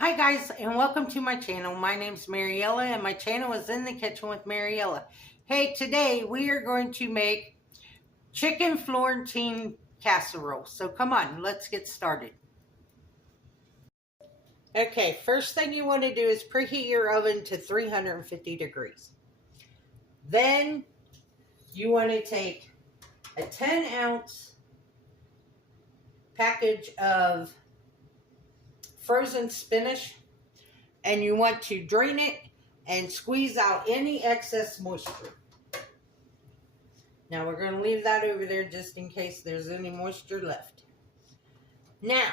Hi guys, and welcome to my channel. My name's Mariella and my channel is In the Kitchen with Mariella. Hey, today we are going to make Chicken Florentine Casserole. So come on, let's get started. Okay, first thing you want to do is preheat your oven to 350 degrees. Then you want to take a 10-ounce package of frozen spinach, and you want to drain it and squeeze out any excess moisture. Now we're going to leave that over there just in case there's any moisture left. Now,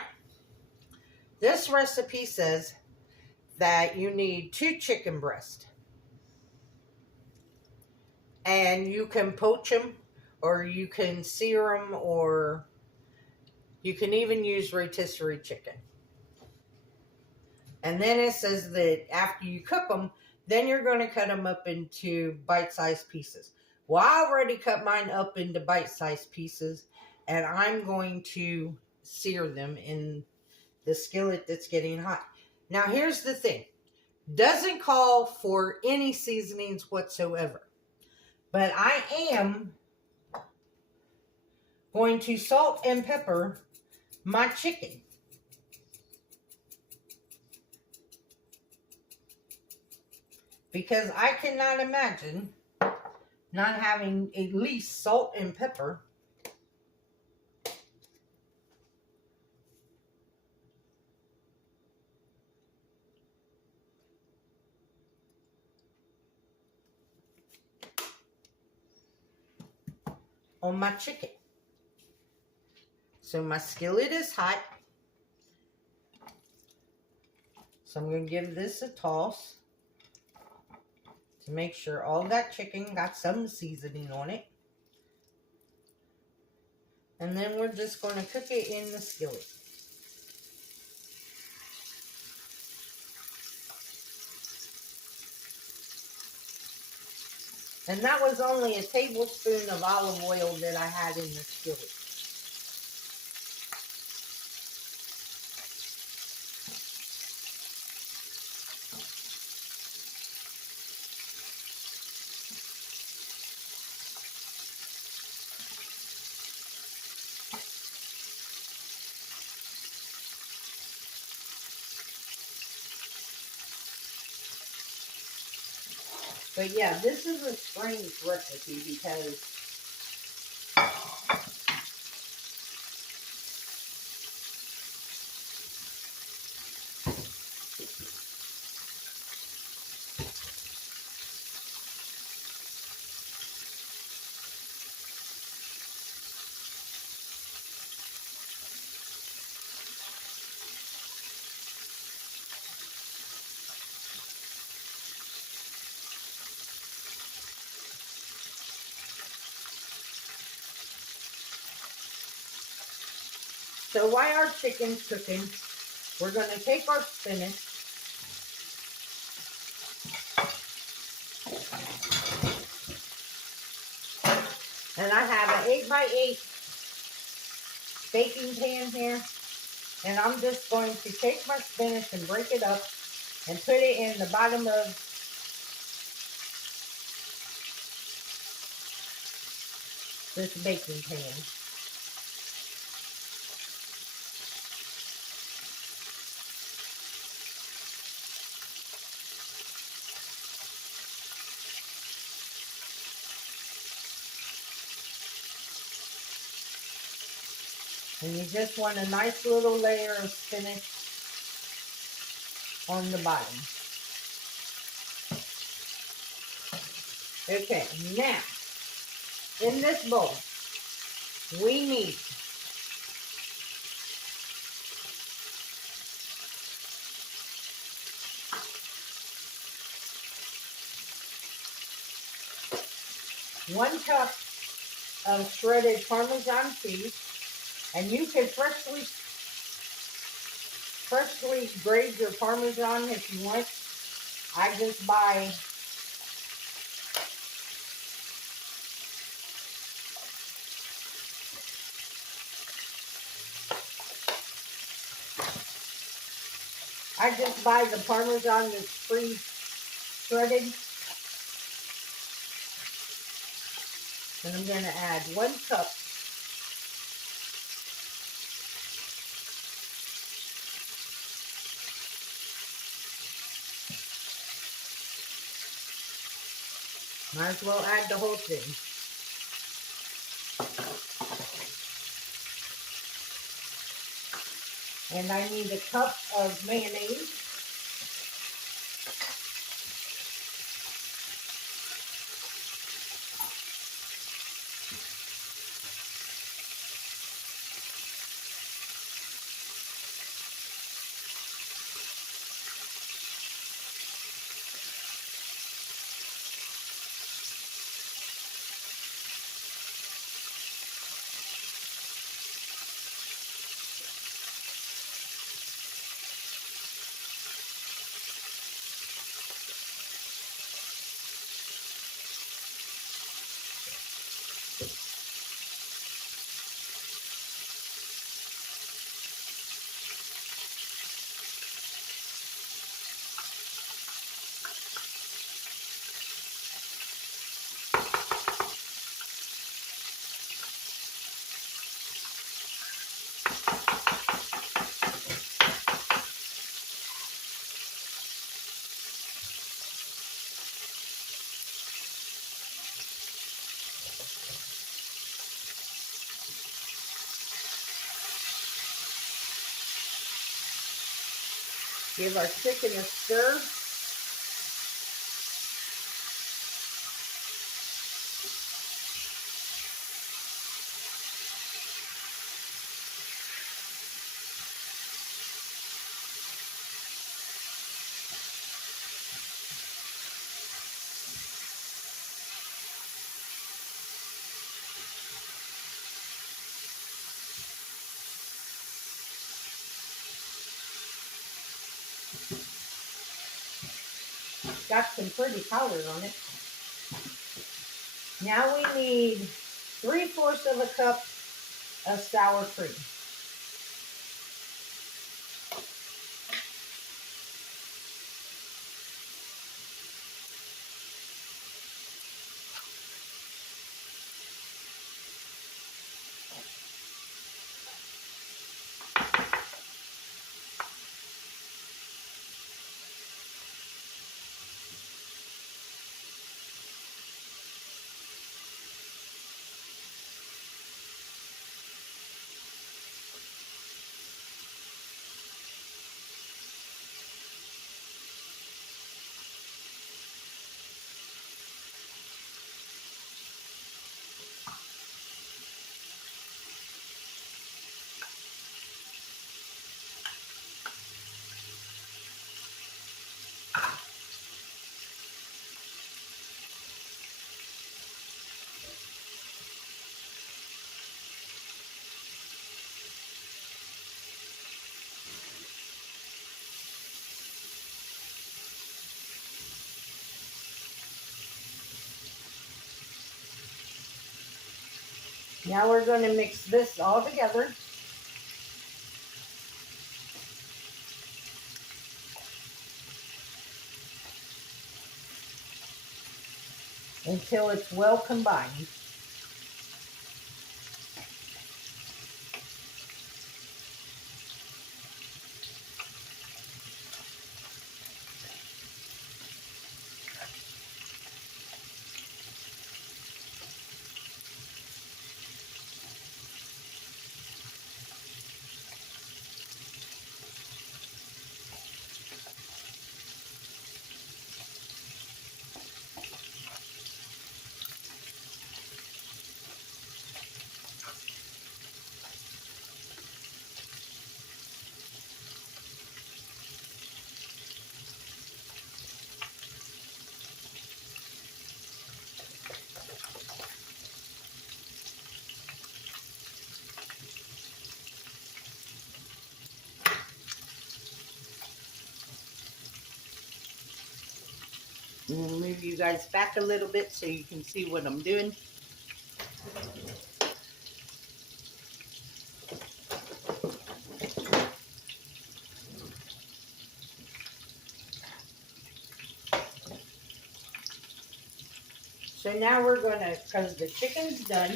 this recipe says that you need 2 chicken breasts. And you can poach them, or you can sear them, or you can even use rotisserie chicken. And then it says that after you cook them, then you're going to cut them up into bite-sized pieces. Well, I already cut mine up into bite-sized pieces, and I'm going to sear them in the skillet that's getting hot. Now, here's the thing. Doesn't call for any seasonings whatsoever. But I am going to salt and pepper my chicken. Because I cannot imagine not having at least salt and pepper on my chicken. So my skillet is hot. So I'm going to give this a toss to make sure all that chicken got some seasoning on it. And then we're just going to cook it in the skillet. And that was only a tablespoon of olive oil that I had in the skillet. But yeah, this is a strange recipe because so while our chicken's cooking, we're going to take our spinach and I have an 8x8 baking pan here, and I'm just going to take my spinach and break it up and put it in the bottom of this baking pan. And you just want a nice little layer of spinach on the bottom. Okay, now, in this bowl, we need one cup of shredded Parmesan cheese, and you can freshly grate your Parmesan if you want. I just buy I just buy the Parmesan that's pre-shredded. And I'm going to add 1 cup. Might as well add the whole thing. And I need 1 cup of mayonnaise. Give our chicken a stir. Got some pretty colors on it. Now we need 3/4 of a cup of sour cream. Now we're going to mix this all together. Until it's well combined. I'm going to move you guys back a little bit so you can see what I'm doing. So now we're going to, because the chicken's done,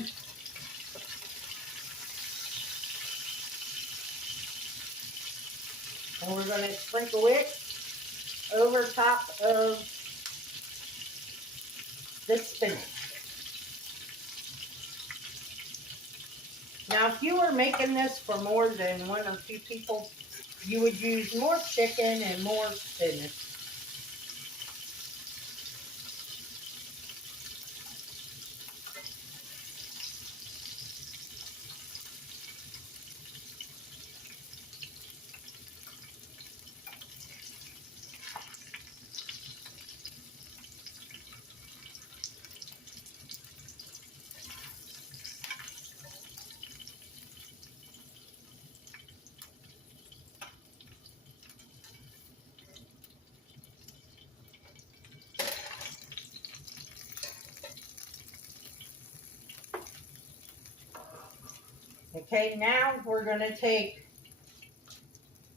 and we're going to sprinkle it over top of the spinach. Now, if you were making this for more than 1 or 2 people, you would use more chicken and more spinach. Okay, now we're going to take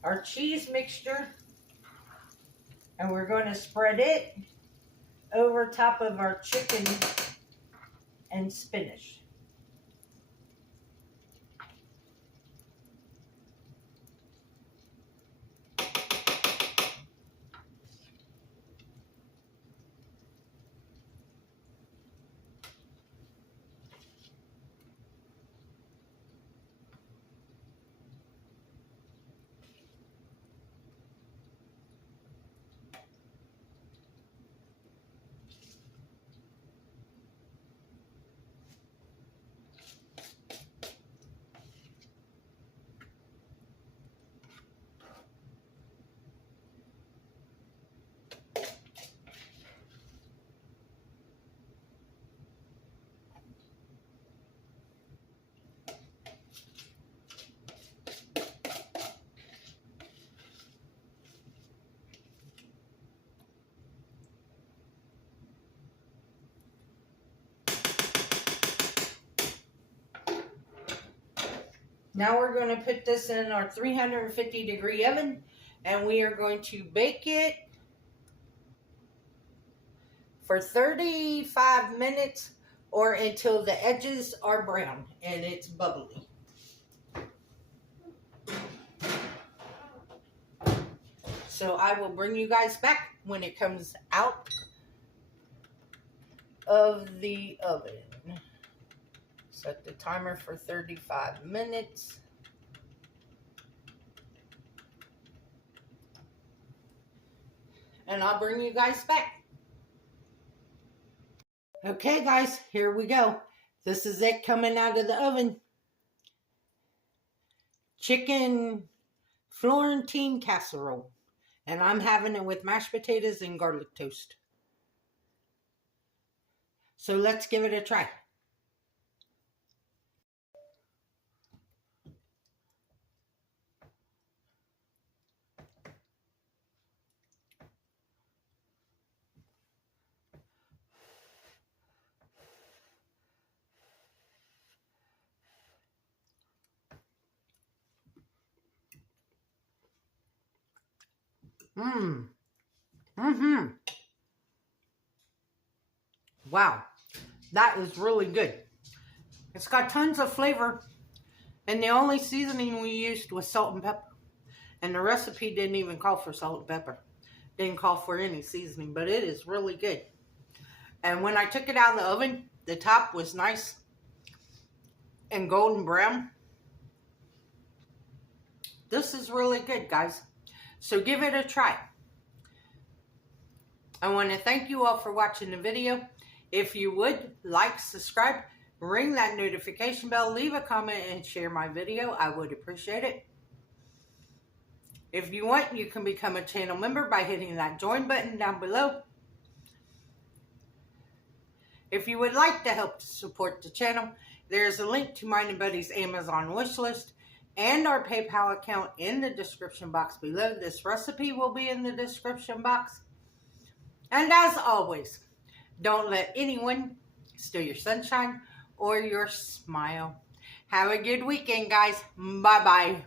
our cheese mixture and we're going to spread it over top of our chicken and spinach. Now we're going to put this in our 350-degree oven, and we are going to bake it for 35 minutes or until the edges are brown and it's bubbly. So I will bring you guys back when it comes out of the oven. Set the timer for 35 minutes. And I'll bring you guys back. Okay guys, here we go. This is it coming out of the oven. Chicken Florentine Casserole. And I'm having it with mashed potatoes and garlic toast. So let's give it a try. Wow, that is really good. It's got tons of flavor, and the only seasoning we used was salt and pepper. And the recipe didn't even call for salt and pepper. Didn't call for any seasoning, but it is really good. And when I took it out of the oven, the top was nice and golden brown. This is really good, guys. So give it a try. I want to thank you all for watching the video. If you would, like, subscribe, ring that notification bell, leave a comment, and share my video. I would appreciate it. If you want, you can become a channel member by hitting that join button down below. If you would like to help support the channel, there's a link to mine and Buddy's Amazon wish list and our PayPal account in the description box below. This recipe will be in the description box. And as always, don't let anyone steal your sunshine or your smile. Have a good weekend, guys. Bye-bye.